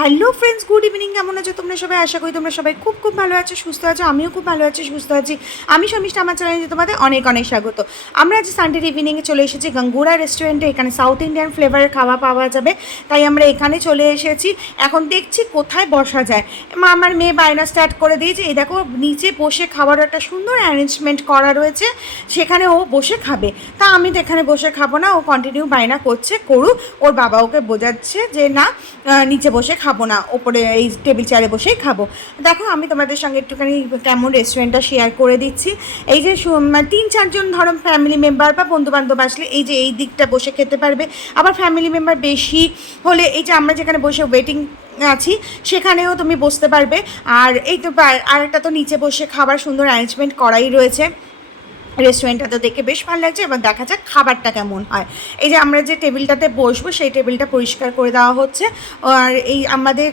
Hello friends, good evening. কেমন আছো তোমরা সবাই? আশা করি তোমরা সবাই খুব খুব ভালো আছো, সুস্থ আছো। আমিও খুব ভালো আছি, সুস্থ আছি। আমি শর্মিষ্ঠা, আমার চ্যানেলে তোমাদের অনেক অনেক স্বাগত। আমরা আজ সানডে ইভিনিংয়ে চলে এসেছি গঙ্গুরা রেস্টুরেন্টে। এখানে সাউথ ইন্ডিয়ান ফ্লেভারের খাওয়া পাওয়া যাবে, তাই আমরা এখানে চলে এসেছি। এখন দেখছি কোথায় বসা যায়। আমার মেয়ে বায়না স্টার্ট করে দিয়েছে। এই দেখো, নিচে বসে খাওয়ার একটা সুন্দর অ্যারেঞ্জমেন্ট করা রয়েছে, সেখানে ও বসে খাবে। তা আমি তো এখানে বসে খাবো না, ও কন্টিনিউ বায়না করছে, করুক। ওর বাবা ওকে বোঝাচ্ছে যে না, নিচে বসে খাবো না, ওপরে এই টেবিল চেয়ারে বসেই খাবো। দেখো, আমি তোমাদের সঙ্গে একটুখানি কেমন রেস্টুরেন্টটা শেয়ার করে দিচ্ছি। এই যে 3-4 জন ধরো ফ্যামিলি মেম্বার বা বন্ধুবান্ধব আসলে এই যে এই দিকটা বসে খেতে পারবে। আবার ফ্যামিলি মেম্বার বেশি হলে এই যে আমরা যেখানে বসে ওয়েটিং আছি সেখানেও তুমি বসতে পারবে। আর এই তো আরেকটা তো নিচে বসে খাবার সুন্দর অ্যারেঞ্জমেন্ট করাই রয়েছে। রেস্টুরেন্টটা তো দেখে বেশ ভালো লাগছে। এবার দেখা যাক খাবারটা কেমন হয়। এই যে আমরা যে টেবিলটাতে বসবো সেই টেবিলটা পরিষ্কার করে দেওয়া হচ্ছে। আর এই আমাদের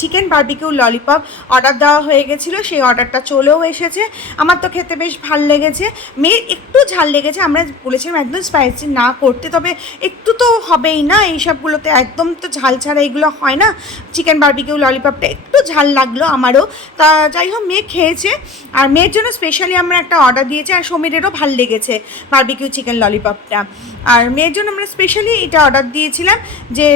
চিকেন বারবিকিউ ললিপপ অর্ডার দেওয়া হয়ে গেছিলো, সেই অর্ডারটা চলেও এসেছে। আমার তো খেতে বেশ ভালো লেগেছে। মেয়ের একটু ঝাল লেগেছে, আমরা বলেছিলাম একদম স্পাইসি না করতে, তবে একটু তো হবেই না, এইসবগুলোতে একদম তো ঝাল ছাড়া এগুলো হয় না। চিকেন বারবিকিউ ললিপপটা একটু ঝাল লাগলো আমারও। তা যাই হোক, মেয়ে খেয়েছে। আর মেয়ের জন্য স্পেশালি আমরা একটা অর্ডার দিয়েছি, আর সমীরেরও ভাল লেগেছে বারবিকিউ চিকেন ললিপপটা। আর মেয়ের জন্য আমরা স্পেশালি এটা অর্ডার দিয়েছিলাম যে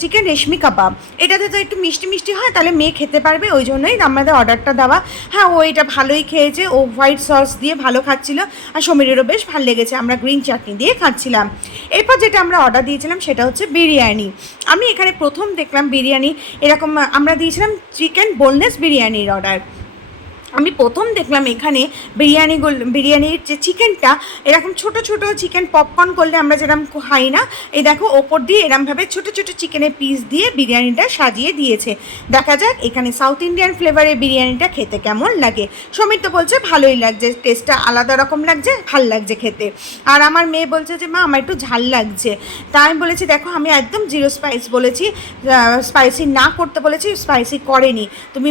চিকেন রেশমি কাবাব। এটাতে তো একটু মিষ্টি মিষ্টি হয়, তাহলে মেয়ে খেতে পারবে, ওই জন্যই আমাদের অর্ডারটা দেওয়া। হ্যাঁ, ও এটা ভালোই খেয়েছে, ও হোয়াইট সস দিয়ে ভালো খাচ্ছিল। আর সমীরেরও বেশ ভালো লেগেছে, আমরা গ্রিন চাটনি দিয়ে খাচ্ছিলাম। এরপর যেটা আমরা অর্ডার দিয়েছিলাম সেটা হচ্ছে বিরিয়ানি। আমি এখানে প্রথম দেখলাম বিরিয়ানি এরকম, আমরা দিয়েছিলাম চিকেন বোনলেস বিরিয়ানির অর্ডার। আমি প্রথম দেখলাম এখানে বিরিয়ানির যে চিকেনটা এরকম ছোট ছোট চিকেন পপকর্ন করলে আমরা যেরকম খাই না, এই দেখো ওপর দিয়ে এরমভাবে ছোট ছোট চিকেনের পিস দিয়ে বিরিয়ানিটা সাজিয়ে দিয়েছে। দেখা যাক এখানে সাউথ ইন্ডিয়ান ফ্লেভারের বিরিয়ানিটা খেতে কেমন লাগে। সমীর তো বলছে ভালোই লাগছে, টেস্টটা আলাদা রকম লাগছে, ভাল লাগছে খেতে। আর আমার মেয়ে বলছে যে মা আমার একটু ঝাল লাগছে। তা আমি বলেছি দেখো, আমি একদম জিরো স্পাইস বলেছি, স্পাইসি না করতে বলেছি, স্পাইসি করেনি। তুমি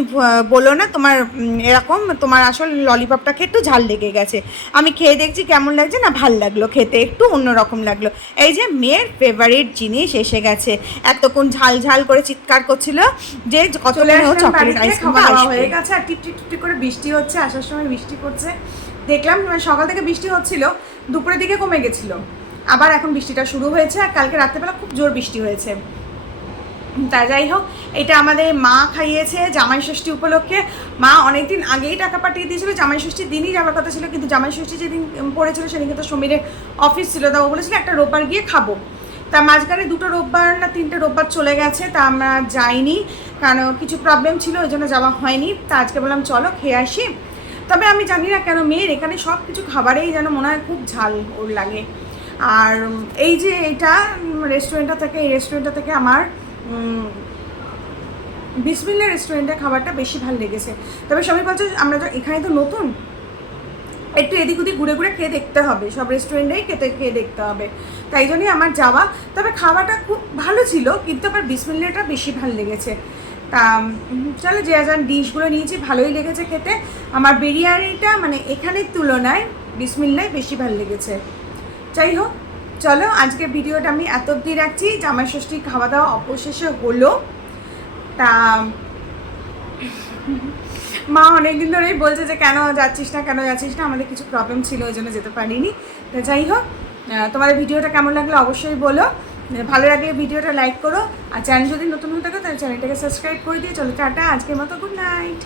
বলো না তোমার এরকম তোমার আসল ললিপপটাকে একটু ঝাল লেগে গেছে। আমি খেয়ে দেখছি কেমন লাগছে, না ভাল লাগলো খেতে, একটু অন্যরকম লাগলো। এই যে মেয়ের ফেভারিট জিনিস এসে গেছে। এতক্ষণ ঝাল ঝাল করে চিৎকার করছিল যে কত চকলেট আইসক্রিম হয়ে গেছে। আর টিপটি টিপটি করে বৃষ্টি হচ্ছে, আসার সময় বৃষ্টি পড়ছে। দেখলাম সকাল থেকে বৃষ্টি হচ্ছিল, দুপুরের দিকে কমে গেছিল, আবার এখন বৃষ্টিটা শুরু হয়েছে। আর কালকে রাত্রেবেলা খুব জোর বৃষ্টি হয়েছে। তা যাই হোক, এটা আমাদের মা খাইয়েছে জামাই ষষ্ঠী উপলক্ষে। মা অনেকদিন আগেই টাকা পাঠিয়ে দিয়েছিল, জামাই ষষ্ঠীর দিনই যাওয়ার কথা ছিল, কিন্তু জামাই ষষ্ঠী যেদিন পড়েছিল সেদিনকে তো সমীরের অফিস ছিল। তা ও বলেছিল একটা রোববার গিয়ে খাবো। তা মাঝখানে 2টো রোববার না 3টে রোববার চলে গেছে, তা আমরা যাইনি, কারণ কিছু প্রবলেম ছিল, ওই জন্য যাওয়া হয়নি। তা আজকে বললাম চলো খেয়ে আসি। তবে আমি জানি না কেন মেয়ের এখানে সব কিছু খাবারেই যেন মনে হয় খুব ঝাল ওর লাগে। আর এই যে এটা এই রেস্টুরেন্টটা থেকে আমার বিসমিল্লা রেস্টুরেন্টের খাবারটা বেশি ভালো লেগেছে। তবে সবাই বলছে আমরা এখানে তো নতুন, একটু এদিক ওদিক ঘুরে ঘুরে খেয়ে দেখতে হবে, সব রেস্টুরেন্টেই খেয়ে দেখতে হবে, তাই জন্যই আমার যাওয়া। তবে খাওয়াটা খুব ভালো ছিল, কিন্তু আবার বিসমিল্লাটা বেশি ভালো লেগেছে। তা চলো, যে যার ডিশগুলো নিয়েছি ভালোই লেগেছে খেতে। আমার বিরিয়ানিটা মানে এখানের তুলনায় বিসমিল্লাই বেশি ভালো লেগেছে। যাই হোক, চলো আজকের ভিডিওটা আমি এত অবধি রাখছি। জামাই ষষ্ঠী খাওয়া দাওয়া অবশেষে হলো। তা মা অনেকদিন ধরেই বলছে যে কেন যাচ্ছিস না, আমাদের কিছু প্রবলেম ছিল ওই জন্য যেতে পারিনি। তো যাই হোক, তোমাদের ভিডিওটা কেমন লাগলো অবশ্যই বলো। ভালো লাগলে ভিডিওটা লাইক করো, আর চ্যানেল যদি নতুন হয়ে থাকো তাহলে চ্যানেলটাকে সাবস্ক্রাইব করে দিয়ে চলো টাটা, আজকের মতো গুড নাইট।